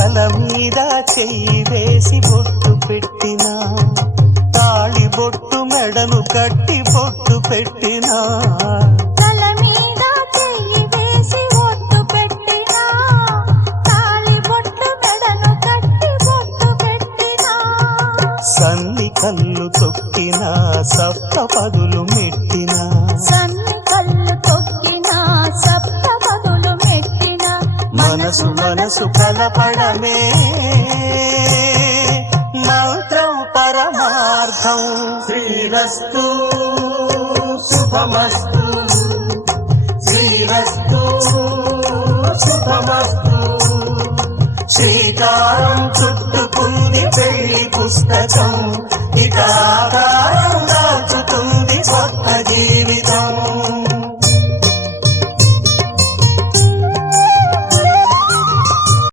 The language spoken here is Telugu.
తల మీద చెయ్యి వేసి బొట్టు పెట్టినా, తాళి బొట్టు మెడను కట్టి బొట్టు పెట్టినా, తల మీద చెయ్యి వేసి బొట్టు పెట్టినా, తాళి బొట్టు మెడను కట్టి బొట్టు పెట్టినా, సన్ని కళ్ళు తొక్కినా సప్త పదులు మెట్టినా, సన్ని కళ్ళు తొక్కినా సప్త పదులు మెట్టినా, మనసు మనసు కలపడమే మంత్రం పరమార్థం. శ్రీరస్తు శుభమస్తు, శ్రీరస్తు శుభమస్తు. శ్రీకారం చుట్టుకుంది పెళ్లి పుస్తకం, ఇక ఆకారం దాచుతుంది కొత్త జీవితం.